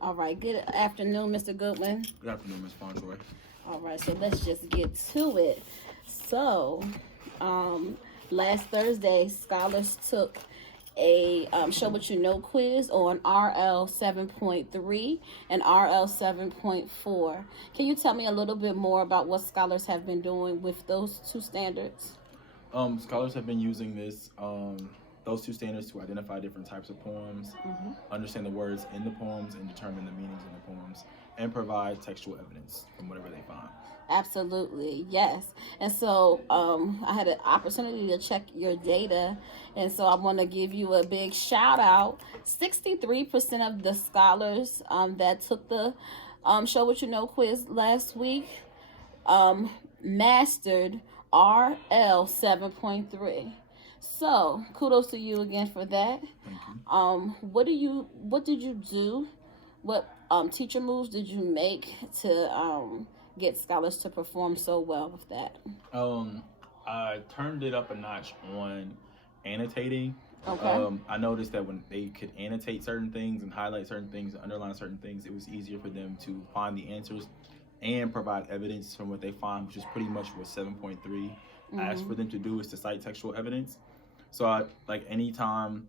All right. Good afternoon, Mr. Goodwin. Good afternoon, Ms. Fontroy. All right. So let's just get to it. So, um, last Thursday, scholars took a show what you know quiz on RL 7.3 and RL 7.4. Can you tell me a little bit more about what scholars have been doing with those two standards? Scholars have been using those two standards to identify different types of poems, understand the words in the poems, and determine the meanings in the poems, and provide textual evidence from whatever they find. Absolutely, yes. And so I had an opportunity to check your data, and so I want to give you a big shout out. 63% of the scholars that took the Show What You Know quiz last week mastered RL 7.3. So kudos to you again for that. Thank you. What did you do? What teacher moves did you make to get scholars to perform so well with that? I turned it up a notch on annotating. Okay. I noticed that when they could annotate certain things and highlight certain things and underline certain things, it was easier for them to find the answers and provide evidence from what they find, which is pretty much what 7.3 asks for them to do, is to cite textual evidence. So like anytime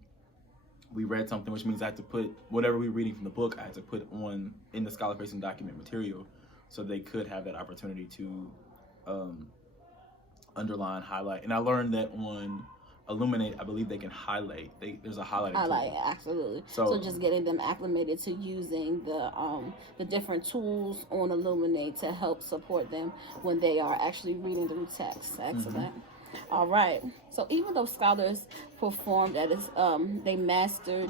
we read something, which means I had to put whatever we were reading from the book, I had to put on in the scholar facing document material so they could have that opportunity to underline, highlight. And I learned that on Illuminate, I believe they can highlight. There's a highlighting Highlight, tool. absolutely. So just getting them acclimated to using the different tools on Illuminate to help support them when they are actually reading through text. Excellent. All right. So even though scholars performed at they mastered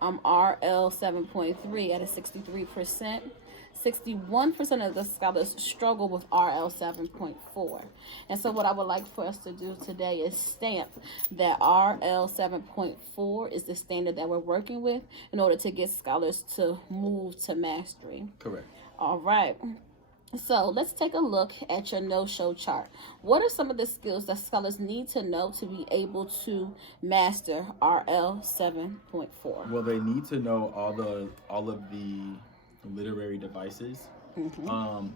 RL 7.3 at a 63%. 61% of the scholars struggle with RL 7.4. And so what I would like for us to do today is stamp that RL 7.4 is the standard that we're working with in order to get scholars to move to mastery. Correct. All right. So let's take a look at your no-show chart. What are some of the skills that scholars need to know to be able to master RL 7.4? Well, they need to know all of the literary devices,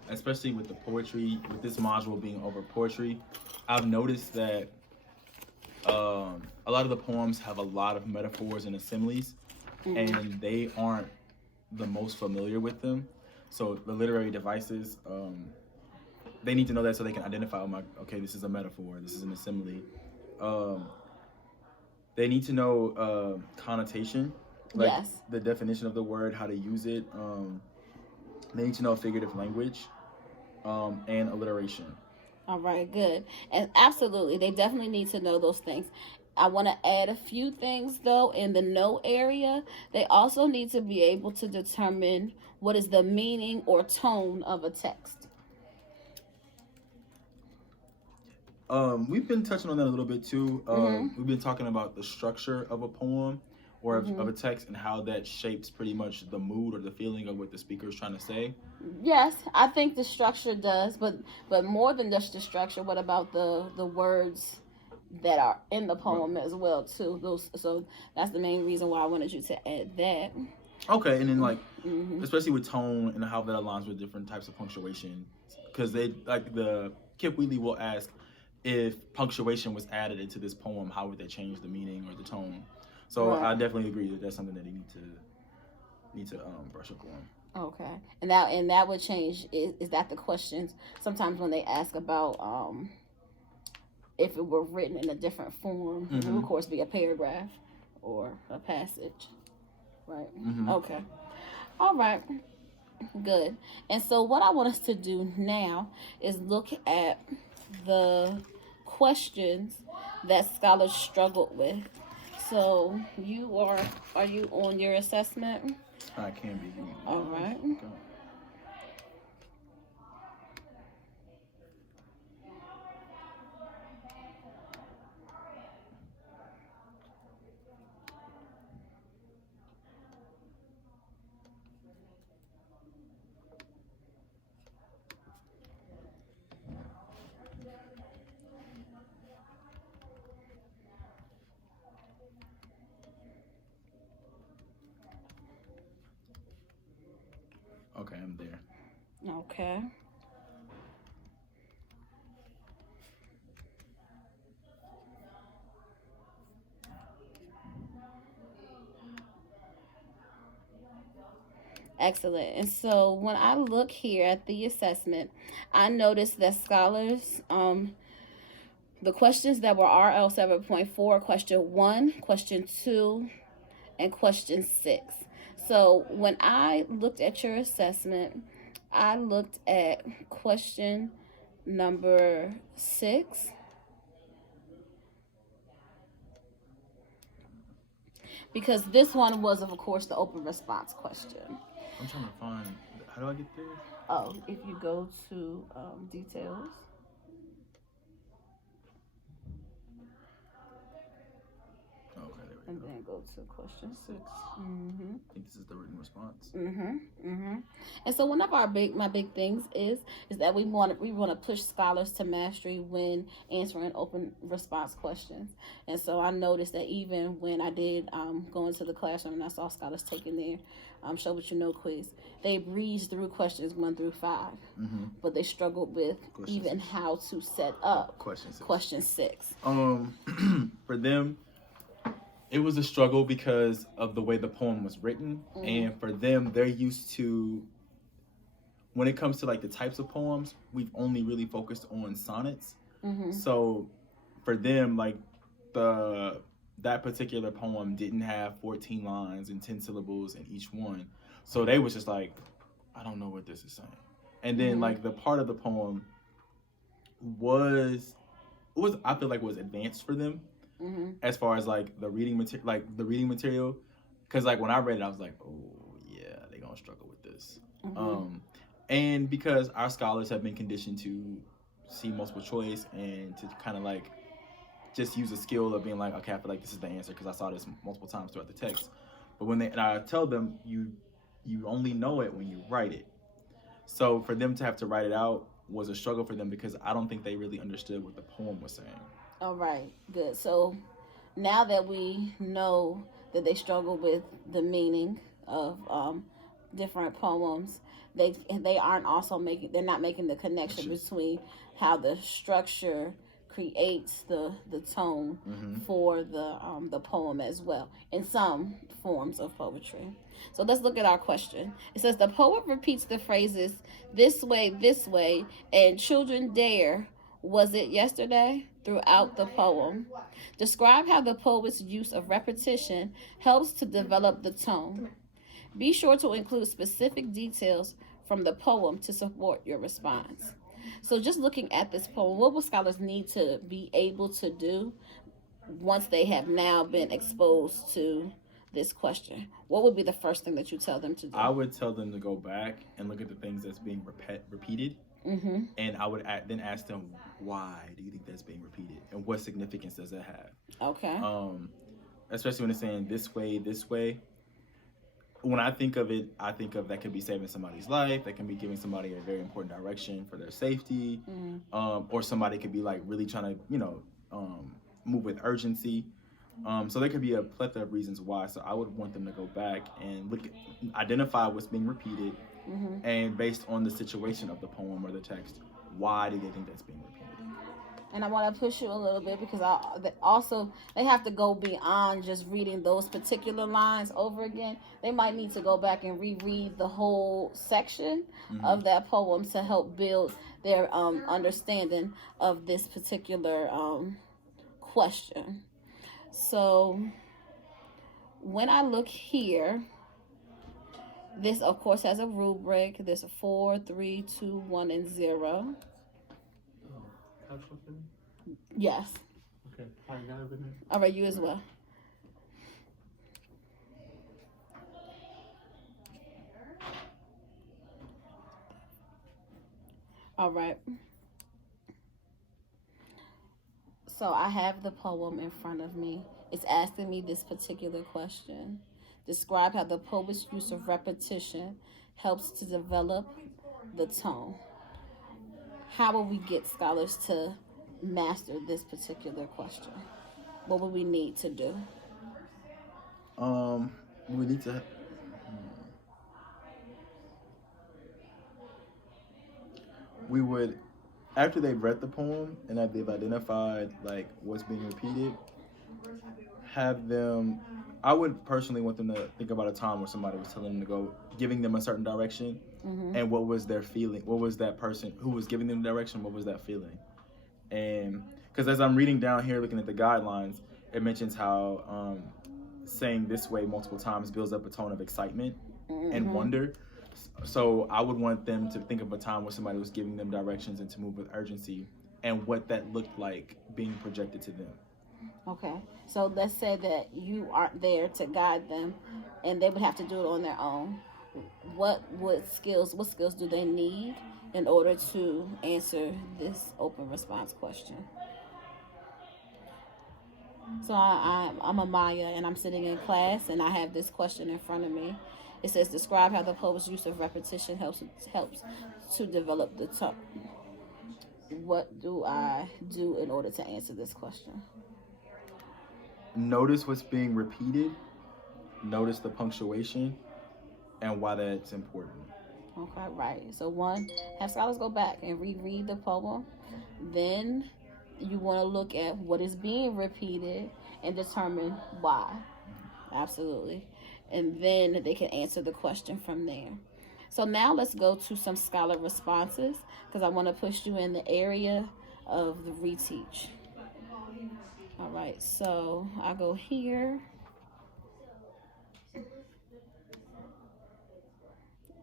especially with the poetry. With this module being over poetry, I've noticed that a lot of the poems have a lot of metaphors and similes, and they aren't the most familiar with them. So the literary devices, they need to know that so they can identify, okay, this is a metaphor, this is an simile. They need to know connotation, like the definition of the word, how to use it. They need to know figurative language and alliteration. All right, good. And absolutely, they definitely need to know those things. I want to add a few things, though, in the no area. They also need to be able to determine what is the meaning or tone of a text. We've been touching on that a little bit, too. We've been talking about the structure of a poem or of a text and how that shapes pretty much the mood or the feeling of what the speaker is trying to say. Yes, I think the structure does, but more than just the structure, what about the words that are in the poem as well too? So that's the main reason why I wanted you to add that. Okay, and then especially with tone and how that aligns with different types of punctuation, because they the Kip Wheatley will ask if punctuation was added into this poem, how would that change the meaning or the tone? So I definitely agree that that's something that they need to brush up on. Okay, and that would change. Is that the questions? Sometimes when they ask about if it were written in a different form, it would of course be a paragraph or a passage, right? Okay, all right, good. And so what I want us to do now is look at the questions that scholars struggled with. So are you on your assessment? I can be. All right. Okay. Okay, I'm there. Okay. Excellent. And so when I look here at the assessment, I noticed that scholars, the questions that were RL 7.4, question 1, question 2, and question 6. So when I looked at your assessment, I looked at question number 6. Because this one was, of course, the open response question. I'm trying to find. How do I get there? Oh, if you go to details. Okay, there we And go. then go to question 6. I think this is the written response. And so one of my big things is that we want to push scholars to mastery when answering open response questions. And so I noticed that even when I did go into the classroom and I saw scholars taking their show what you know quiz, they breezed through questions 1 through 5, but they struggled with Question even 6. how to set up Question 6. question 6. For them, it was a struggle because of the way the poem was written, and for them, they're used to, when it comes to like the types of poems, we've only really focused on sonnets. So for them, like that particular poem didn't have 14 lines and 10 syllables in each one, so they was just like, I don't know what this is saying. And then like the part of the poem was I feel like was advanced for them. As far as like the reading material, because like when I read it, I was like, oh yeah, they're gonna struggle with this. And because our scholars have been conditioned to see multiple choice and to kind of like just use a skill of being like, okay, I feel like this is the answer because I saw this multiple times throughout the text. But and I tell them, you only know it when you write it. So for them to have to write it out was a struggle for them because I don't think they really understood what the poem was saying. All right, good. So now that we know that they struggle with the meaning of different poems, they aren't also they're not making the connection between how the structure creates the tone for the poem as well in some forms of poetry. So let's look at our question. It says the poet repeats the phrases this way, and children dare, was it yesterday, throughout the poem. Describe how the poet's use of repetition helps to develop the tone. Be sure to include specific details from the poem to support your response. So just looking at this poem, what will scholars need to be able to do once they have now been exposed to this question? What would be the first thing that you tell them to do? I would tell them to go back and look at the things that's being repeated. And I would then ask them, why do you think that's being repeated? And what significance does it have? Okay. Especially when it's saying this way. When I think of it, I think of that could be saving somebody's life. That can be giving somebody a very important direction for their safety. Or somebody could be like really trying to, move with urgency. So there could be a plethora of reasons why. So I would want them to go back and identify what's being repeated, and based on the situation of the poem or the text, why do they think that's being repeated? And I want to push you a little bit because also they have to go beyond just reading those particular lines over again. They might need to go back and reread the whole section of that poem to help build their understanding of this particular question. So when I look here, this of course has a rubric. There's a 4, 3, 2, 1, and 0. Yes. Okay. I got it. All right, you as well. All right. So I have the poem in front of me. It's asking me this particular question. Describe how the poet's use of repetition helps to develop the tone. How will we get scholars to master this particular question? What would we need to do? We need to. we would, after they've read the poem and that they've identified like what's being repeated, have them. I would personally want them to think about a time where somebody was telling them to go, giving them a certain direction, and what was their feeling? What was that person who was giving them the direction? What was that feeling? And because as I'm reading down here, looking at the guidelines, it mentions how saying this way multiple times builds up a tone of excitement and wonder. So I would want them to think of a time where somebody was giving them directions and to move with urgency, and what that looked like being projected to them. Okay. So let's say that you aren't there to guide them and they would have to do it on their own. What skills do they need in order to answer this open response question? So I'm a Maya and I'm sitting in class and I have this question in front of me. It says, describe how the poet's use of repetition helps to develop the tongue. What do I do in order to answer this question? Notice what's being repeated, notice the punctuation, and why that's important. Okay, right. So one, have scholars go back and reread the poem. Then you want to look at what is being repeated and determine why. Absolutely. And then they can answer the question from there. So now let's go to some scholar responses because I want to push you in the area of the reteach. All right, so I go here.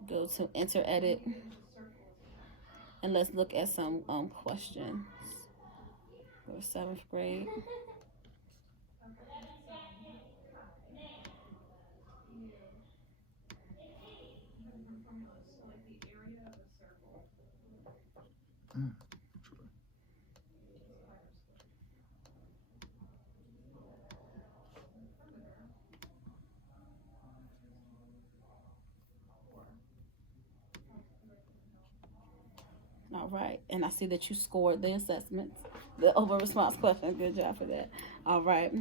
Go to enter edit. And let's look at some questions for 7th grade. All right, and I see that you scored the assessments, the over response question. Good job for that. All right.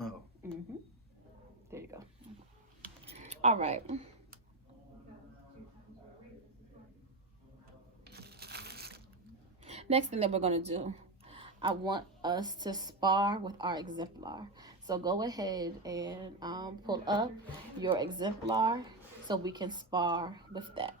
Oh. There you go. All right. Next thing that we're going to do, I want us to spar with our exemplar. So go ahead and pull up your exemplar so we can spar with that.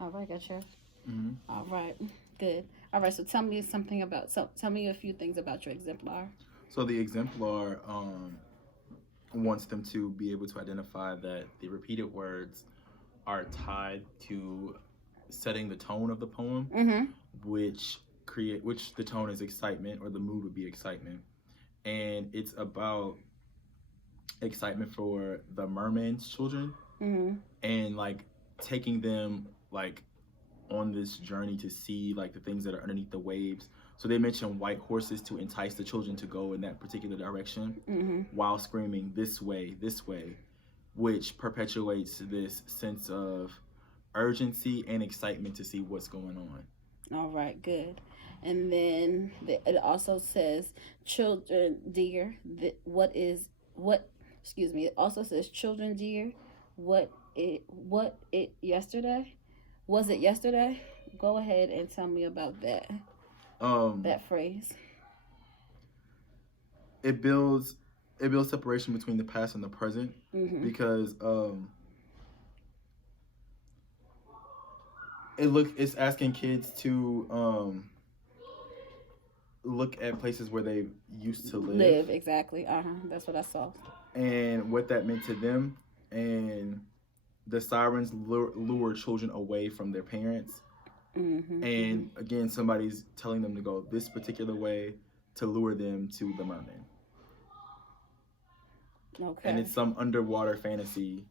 All right, got yours. All right, good. All right, so tell me tell me a few things about your exemplar. So the exemplar wants them to be able to identify that the repeated words are tied to setting the tone of the poem, which the tone is excitement, or the mood would be excitement, and it's about excitement for the merman's children, and like taking them like on this journey to see like the things that are underneath the waves. So they mention white horses to entice the children to go in that particular direction, while screaming this way, which perpetuates this sense of urgency and excitement to see what's going on. All right, good. And then it also says, children dear, it also says, children dear, what it yesterday? Was it yesterday? Go ahead and tell me about that. That phrase. It builds separation between the past and the present, because it's asking kids to look at places where they used to Live, exactly. That's what I saw. and what that meant to them. And the sirens lure children away from their parents. And again, somebody's telling them to go this particular way to lure them to the merman. Okay. And it's some underwater fantasy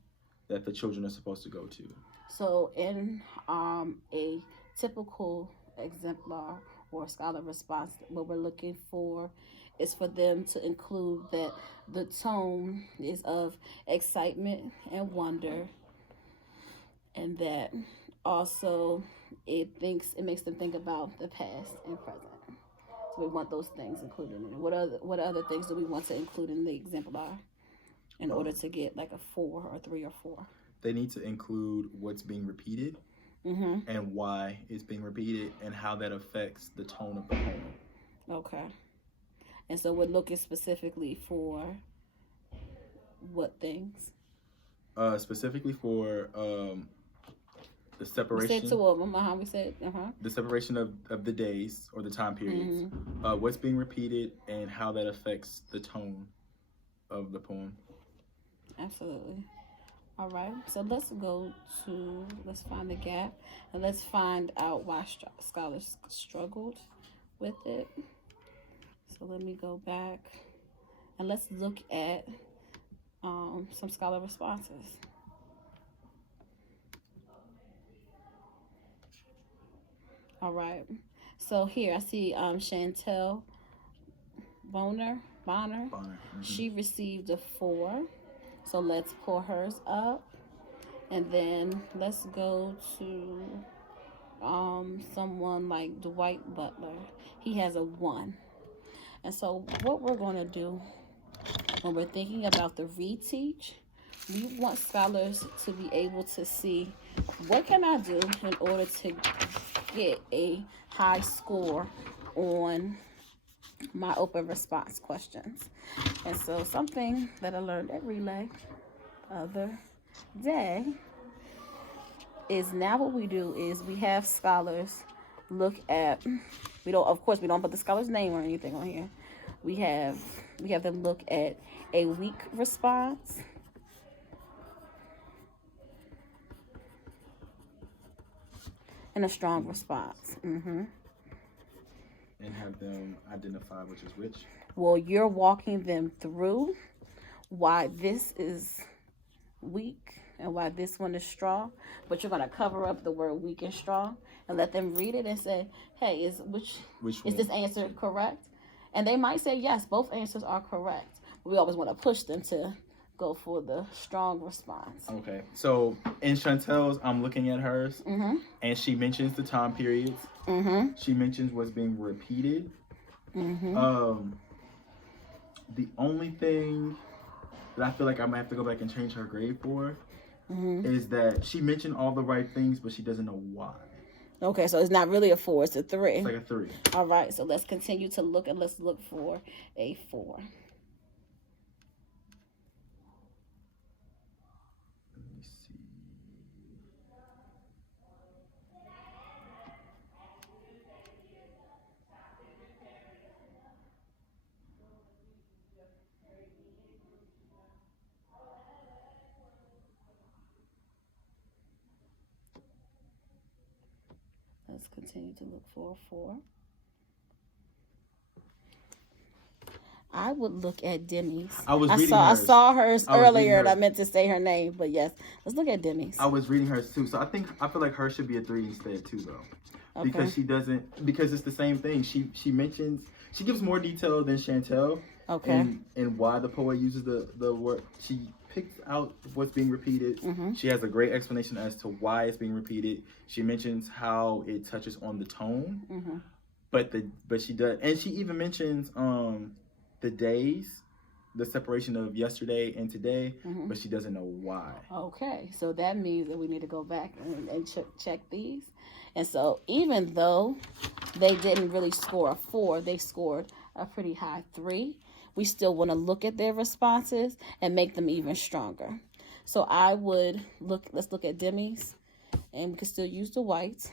that the children are supposed to go to. So in a typical exemplar or scholar response, what we're looking for is for them to include that the tone is of excitement and wonder, and that also it makes them think about the past and present. So we want those things included in it. What other things do we want to include in the exemplar in order to get like a 4 or 3 or 4? They need to include what's being repeated and why it's being repeated and how that affects the tone of the poem. Okay. And so we're looking specifically for what things? Specifically for the separation. We said 2 of them. We said, The separation of the days or the time periods. What's being repeated and how that affects the tone of the poem. Absolutely. All right. So let's find the gap and let's find out why scholars struggled with it. So let me go back and let's look at some scholar responses. All right. So here I see Chantel Bonner. She received a 4. So let's pull hers up. And then let's go to someone like Dwight Butler. He has a 1. And so what we're going to do when we're thinking about the reteach, we want scholars to be able to see what can I do in order to get a high score on my open response questions. And so something that I learned at Relay the other day is now what we do is we have scholars look at, we don't put the scholar's name or anything on here. We have them look at a weak response, and a strong response. And have them identify which is which. Well, you're walking them through why this is weak and why this one is strong, but you're going to cover up the word weak and strong and let them read it and say, hey, is this answer correct? And they might say, yes, both answers are correct. We always want to push them to go for the strong response. Okay. So in Chantel's, I'm looking at hers, and she mentions the time periods. She mentions what's being repeated. The only thing that I feel like I might have to go back and change her grade for is that she mentioned all the right things, but she doesn't know why. Okay, so it's not really a 4, it's a 3. It's like a 3. All right, so let's continue to look, and let's look for a 4. Let me see. Let's continue to look for a 4. I would look at Demi's. I saw hers earlier, and I meant to say her name, but yes, let's look at Demi's. I was reading hers too, so I feel like hers should be a 3 instead too, though, okay. Because it's the same thing. She gives more detail than Chantel. Okay. And why the poet uses the word. She picks out what's being repeated. She has a great explanation as to why it's being repeated. She mentions how it touches on the tone. But she does, and she even mentions the days, the separation of yesterday and today, but she doesn't know why. Okay, so that means that we need to go back and check these. And so even though they didn't really score a 4, they scored a pretty high 3. We still want to look at their responses and make them even stronger. So let's look at Demi's, and we can still use the whites.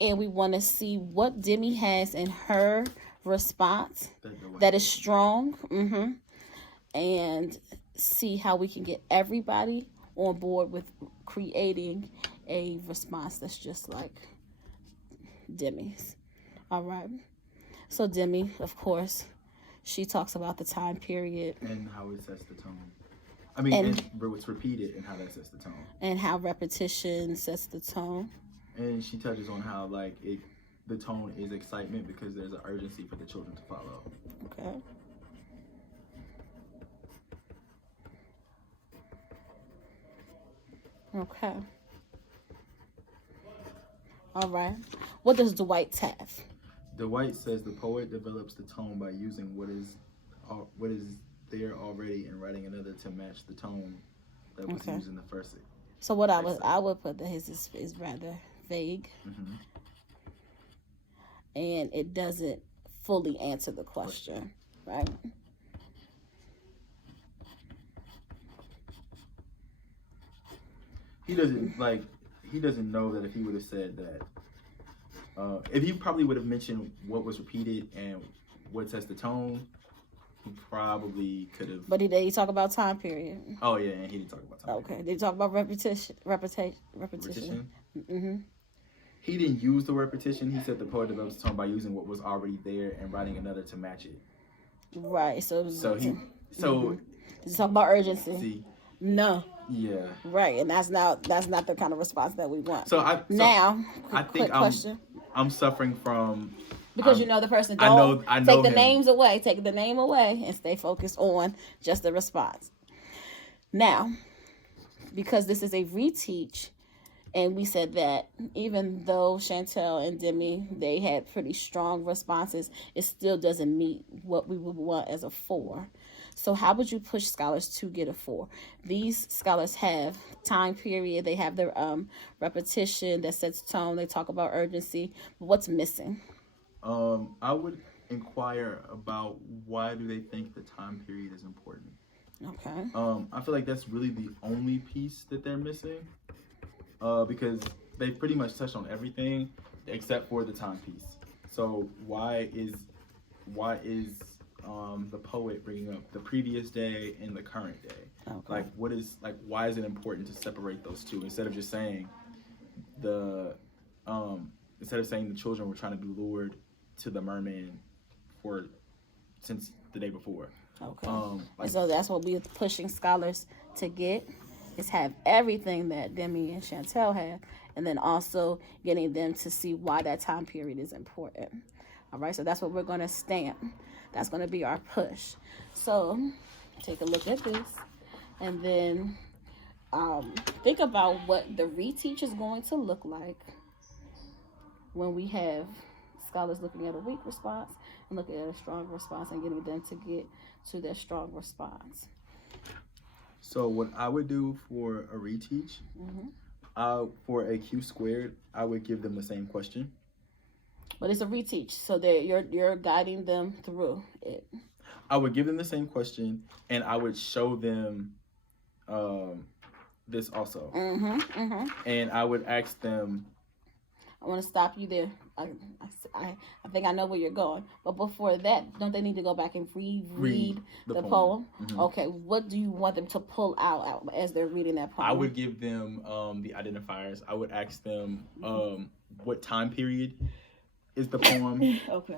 and we want to see what Demi has in her response Dwight that is did. strong, and see how we can get everybody on board with creating a response that's just like Demi's. All right. So Demi, of course, she talks about the time period And how it sets the tone. I mean, And- and what's repeated and how that sets the tone. and how repetition sets the tone. And she touches on how like the tone is excitement because there's an urgency for the children to follow. Okay. Okay. All right. What does Dwight have? Dwight says the poet develops the tone by using what is there already and writing another to match the tone that was Okay. used in the first. So what I would put that his is rather vague, and it doesn't fully answer the question, right? He doesn't know that if he would have said that, if he probably would have mentioned what was repeated and what sets the tone, he probably could have. But he talk about time period. Oh yeah, and he didn't talk about time. Okay. Did he talk about repetition? Repetition. Mm-hmm. He didn't use the repetition. He said the poet develops the tone by using what was already there and writing another to match it. Right. So Did he talk about urgency? see, No. yeah. Right, and that's not the kind of response that we want. I quick think question. I'm suffering from Because you know the person. I know take the him. names away. Take the name away and stay focused on just the response. Now, because this is a reteach, and we said that even though Chantel and Demi, they had pretty strong responses, it still doesn't meet what we would want as a 4. So how would you push scholars to get a 4? These scholars have time period. They have their repetition that sets tone. They talk about urgency. But what's missing? I would inquire about why do they think the time period is important. Okay. I feel like that's really the only piece that they're missing, because they pretty much touched on everything except for the timepiece. So why is the poet bringing up the previous day and the current day? Okay. Why is it important to separate those two instead of just saying instead of saying the children were trying to be lured to the merman since the day before? Okay. And so that's what we're pushing scholars to get, is have everything that Demi and Chantel have, and then also getting them to see why that time period is important. All right, so that's what we're going to stamp. That's going to be our push. So take a look at this, and then think about what the reteach is going to look like when we have scholars looking at a weak response and looking at a strong response and getting them to get to their strong response. So what I would do for a reteach, for a Q squared, I would give them the same question. But it's a reteach, so that you're guiding them through it. I would give them the same question, and I would show them this also. And I would ask them. I want to stop you there. I think I know where you're going. But before that, don't they need to go back and reread the poem? Okay, what do you want them to pull out as they're reading that poem? I would give them the identifiers. I would ask them what time period is the poem. Okay.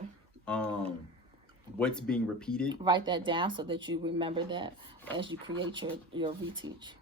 What's being repeated. Write that down so that you remember that as you create your reteach.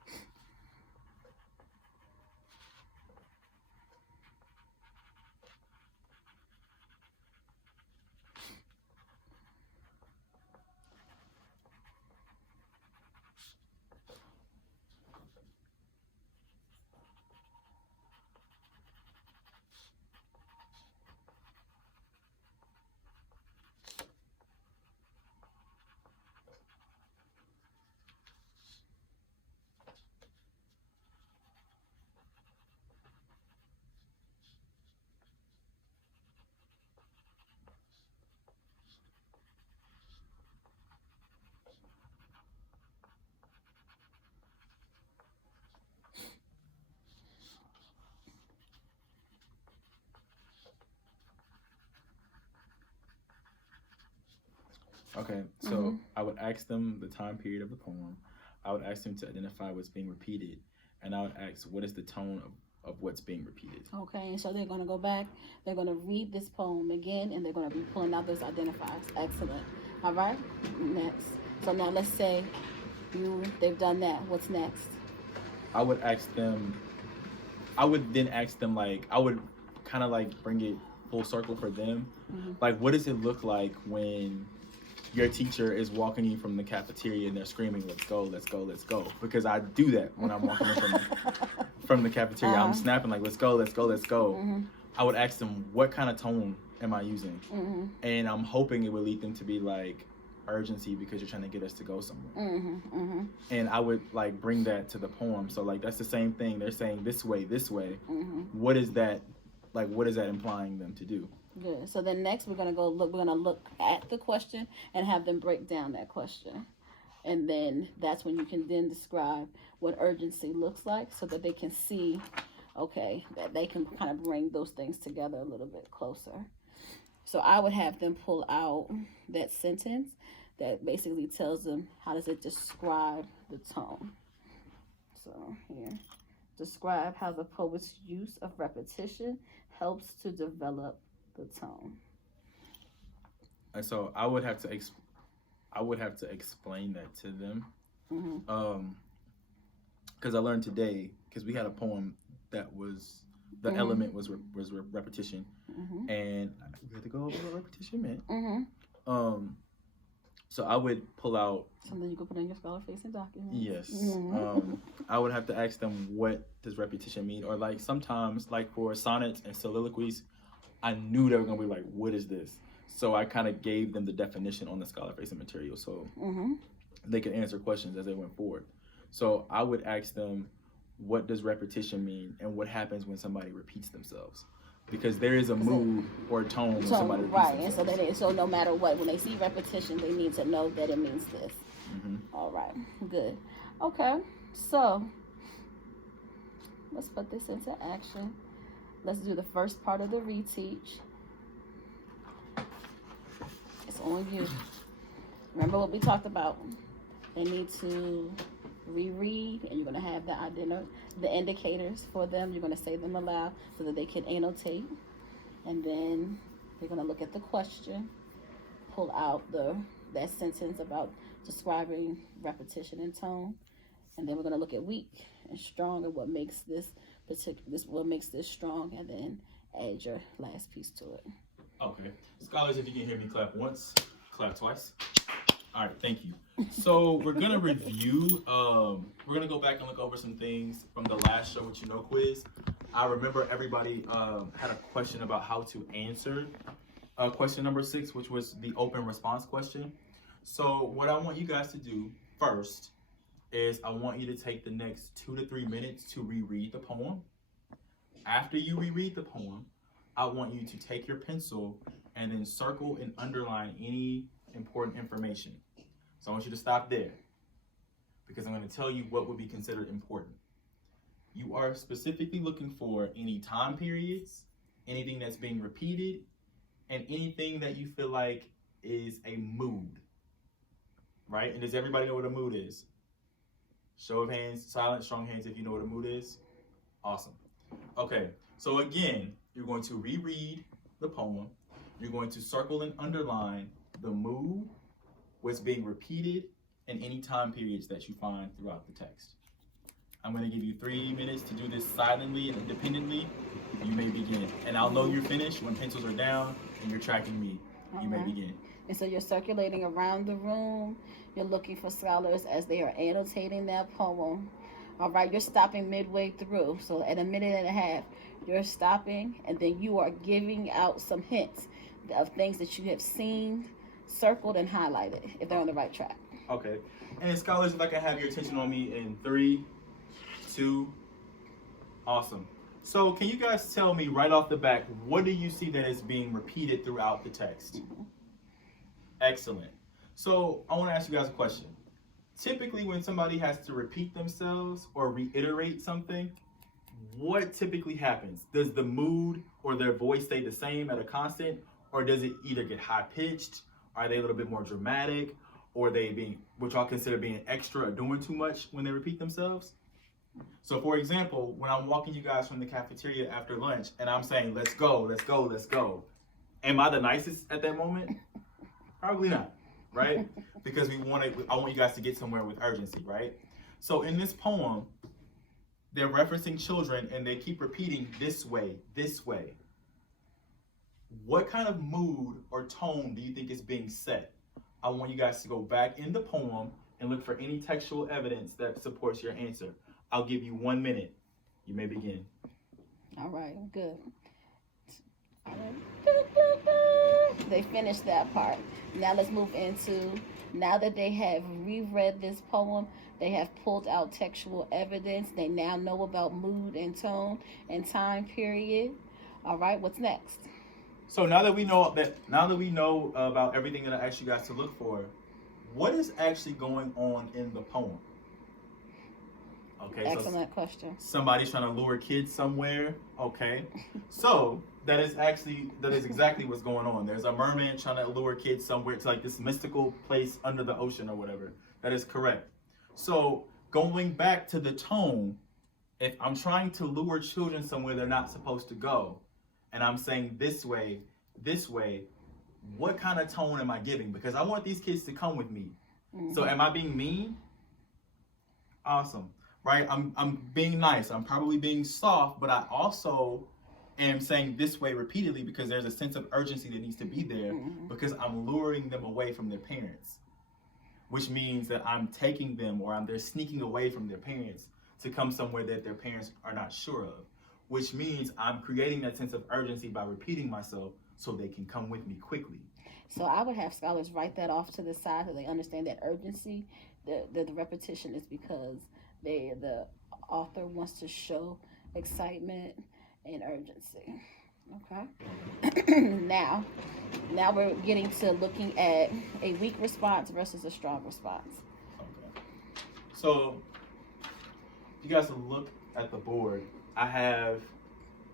Okay, so I would ask them the time period of the poem. I would ask them to identify what's being repeated, and I would ask what is the tone of what's being repeated. Okay, and so they're going to go back, they're going to read this poem again, and they're going to be pulling out those identifiers. Excellent. All right, next. So now let's say they've done that. What's next? I would ask them, I would then ask them, like, I would kind of like bring it full circle for them. Like, what does it look like when your teacher is walking you from the cafeteria and they're screaming, let's go, let's go, let's go? Because I do that when I'm walking in from the cafeteria. I'm snapping like, let's go, let's go, let's go. I would ask them, what kind of tone am I using? And I'm hoping it would lead them to be like, urgency, because you're trying to get us to go somewhere. And I would like bring that to the poem. So like, that's the same thing. They're saying this way, this way. What is that? Like, what is that implying them to do? Good. So then next we're gonna look at the question and have them break down that question. And then that's when you can then describe what urgency looks like, so that they can see, okay, that they can kind of bring those things together a little bit closer. So I would have them pull out that sentence that basically tells them how does it describe the tone. So here, describe how the poet's use of repetition helps to develop the tone. And so I would have to explain that to them, because I learned today, because we had a poem that was the element was repetition, and we had to go over what repetition meant. So I would pull out something you could put in your scholar-facing document. Yes. I would have to ask them, what does repetition mean? Or like sometimes, like for sonnets and soliloquies, I knew they were gonna be like, what is this? So I kind of gave them the definition on the scholar-facing material, so they could answer questions as they went forward. So I would ask them, what does repetition mean, and what happens when somebody repeats themselves? Because there is a mood or a tone when somebody repeats themselves. And so no matter what, when they see repetition, they need to know that it means this. All right, good. Okay, so let's put this into action. Let's do the first part of the reteach. It's on you. Remember what we talked about. They need to reread, and you're going to have the indicators for them. You're going to say them aloud so that they can annotate. And then you're going to look at the question, pull out that sentence about describing repetition and tone. And then we're going to look at weak and strong and what makes this strong, and then add your last piece to it. Okay. Scholars, if you can hear me, clap once, clap twice. All right, thank you. So we're gonna review. We're gonna go back and look over some things from the last Show What You Know quiz. I remember everybody had a question about how to answer question number 6, which was the open response question. So what I want you guys to do first is I want you to take the next 2 to 3 minutes to reread the poem. After you reread the poem, I want you to take your pencil and then circle and underline any important information. So I want you to stop there, because I'm going to tell you what would be considered important. You are specifically looking for any time periods, anything that's being repeated, and anything that you feel like is a mood, right? And does everybody know what a mood is? Show of hands, silent, strong hands if you know what a mood is. Awesome. Okay, so again, you're going to reread the poem. You're going to circle and underline the mood, what's being repeated, and any time periods that you find throughout the text. I'm going to give you 3 minutes to do this silently and independently. You may begin. And I'll know you're finished when pencils are down and you're tracking me. You may begin. And so you're circulating around the room. You're looking for scholars as they are annotating that poem. All right, you're stopping midway through. So at 1.5 minutes, you're stopping, and then you are giving out some hints of things that you have seen, circled, and highlighted, if they're on the right track. Okay. And scholars, if I can have your attention on me in 3, 2, awesome. So can you guys tell me right off the bat, what do you see that is being repeated throughout the text? Excellent. So I want to ask you guys a question. Typically when somebody has to repeat themselves or reiterate something, what typically happens? Does the mood or their voice stay the same at a constant, or does it either get high-pitched Are they a little bit more dramatic? Or are they being, what y'all consider being extra or doing too much when they repeat themselves? So for example, when I'm walking you guys from the cafeteria after lunch and I'm saying, let's go, let's go, let's go. Am I the nicest at that moment? Probably not, right? Because I want you guys to get somewhere with urgency, right? So in this poem, they're referencing children and they keep repeating this way, this way. What kind of mood or tone do you think is being set? I want you guys to go back in the poem and look for any textual evidence that supports your answer. I'll give you 1 minute. You may begin. All right, good. All right. They finished that part. Now let's move into, now that they have reread this poem, they have pulled out textual evidence. They now know about mood and tone and time period. All right, what's next? So now that we know about everything that I asked you guys to look for, what is actually going on in the poem? Okay, excellent question. Somebody's trying to lure kids somewhere. Okay, so that is exactly what's going on. There's a merman trying to lure kids somewhere to like this mystical place under the ocean or whatever. That is correct. So going back to the tone, if I'm trying to lure children somewhere they're not supposed to go, and I'm saying this way, what kind of tone am I giving? Because I want these kids to come with me. Mm-hmm. So am I being mean? Awesome. Right? I'm being nice. I'm probably being soft, but I also am saying this way repeatedly because there's a sense of urgency that needs to be there because I'm luring them away from their parents, which means that I'm taking them or they're sneaking away from their parents to come somewhere that their parents are not sure of, which means I'm creating that sense of urgency by repeating myself so they can come with me quickly. So I would have scholars write that off to the side so they understand that urgency, the repetition is because the author wants to show excitement and urgency. Okay. Now we're getting to looking at a weak response versus a strong response. Okay. So if you guys look at the board, I have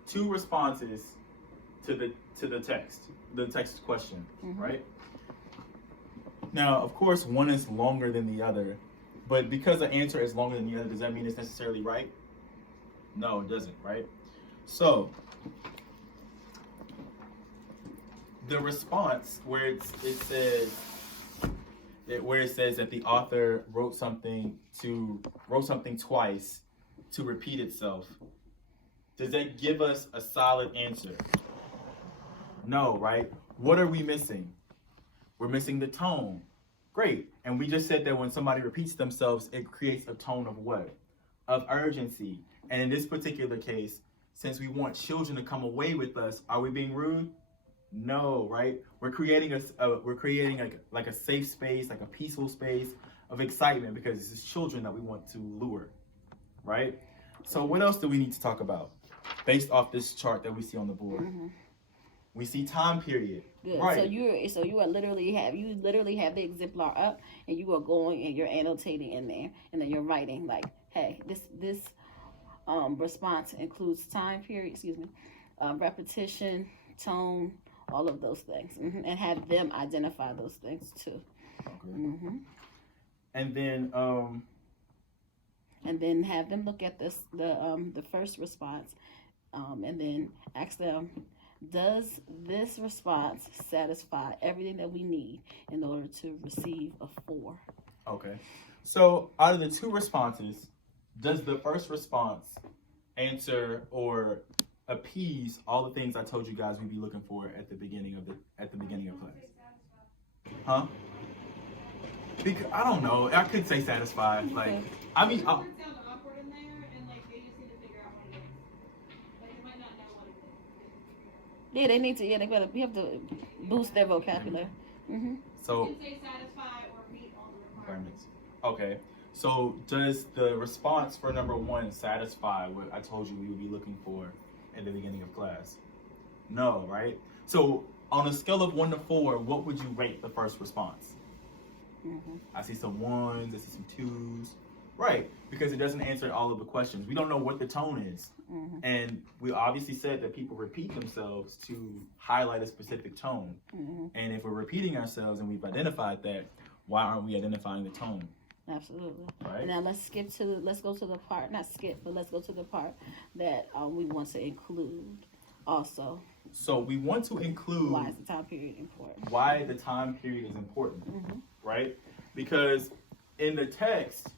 2 responses to the text question, right? Now, of course, one is longer than the other, but because the answer is longer than the other, does that mean it's necessarily right? No, it doesn't, right? So the response where it says that the author wrote something twice to repeat itself, does that give us a solid answer? No, right? What are we missing? We're missing the tone. Great. And we just said that when somebody repeats themselves, it creates a tone of what? Of urgency. And in this particular case, since we want children to come away with us, are we being rude? No, right? We're creating like a safe space, like a peaceful space of excitement because this is children that we want to lure, right? So what else do we need to talk about based off this chart that we see on the board? We see time period. Good. Right. So you literally have the exemplar up and you are going and you're annotating in there and then you're writing like, hey, this response includes time period, repetition, tone, all of those things, and have them identify those things too. Okay. And then have them look at the first response, and then ask them, does this response satisfy everything that we need in order to receive a 4? Okay. So out of the 2 responses, does the first response answer or appease all the things I told you guys we'd be looking for at the beginning of class? Huh? Because I don't know. I could say satisfied. Like, I mean, sound awkward in there, and like they just need to figure out what it is. Like they might not know what it is. Yeah, they need to. Yeah, we have to boost their vocabulary. So you can say satisfy or meet all the requirements. Okay. So does the response for number 1 satisfy what I told you we would be looking for at the beginning of class? No, right? So on a scale of 1 to 4, what would you rate the first response? I see some 1s, I see some 2s. Right, because it doesn't answer all of the questions. We don't know what the tone is. Mm-hmm. And we obviously said that people repeat themselves to highlight a specific tone. Mm-hmm. And if we're repeating ourselves and we've identified that, why aren't we identifying the tone? Absolutely. Right. Now let's go to the part, not skip, but let's go to the part that we want to include also. So we want to include Why is the time period important? Why the time period is important, Mm-hmm. right? Because in the text,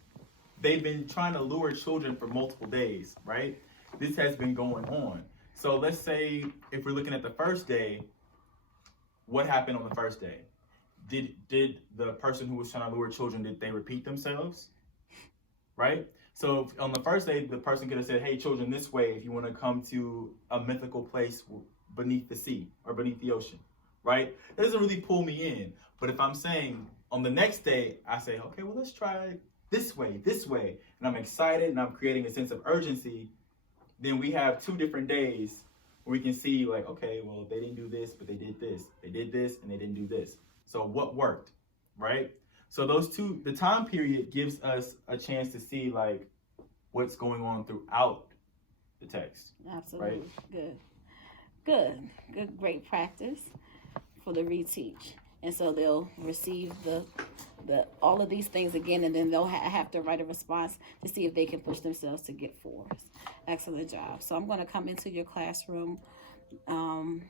they've been trying to lure children for multiple days, right? This has been going on. So let's say if we're looking at the first day, what happened on the first day? Did the person who was trying to lure children, did they repeat themselves? Right? So on the first day, the person could have said, hey, children, this way if you want to come to a mythical place beneath the sea or beneath the ocean, right? That doesn't really pull me in. But if I'm saying on the next day, I say, okay, well, let's try this way, and I'm excited and I'm creating a sense of urgency, then we have 2 different days where we can see like, okay, well, they didn't do this, but they did this. They did this and they didn't do this. So what worked, right? So the time period gives us a chance to see like what's going on throughout the text. Absolutely. Right? Good, great practice for the reteach. And so they'll receive the all of these things again, and then they'll have to write a response to see if they can push themselves to get 4s. Excellent job. So I'm going to come into your classroom on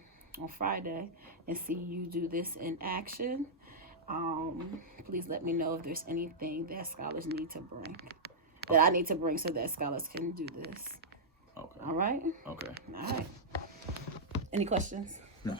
Friday and see you do this in action. Please let me know if there's anything that scholars need to bring, that I need to bring so that scholars can do this. Okay. All right? Okay. All right. Any questions? No.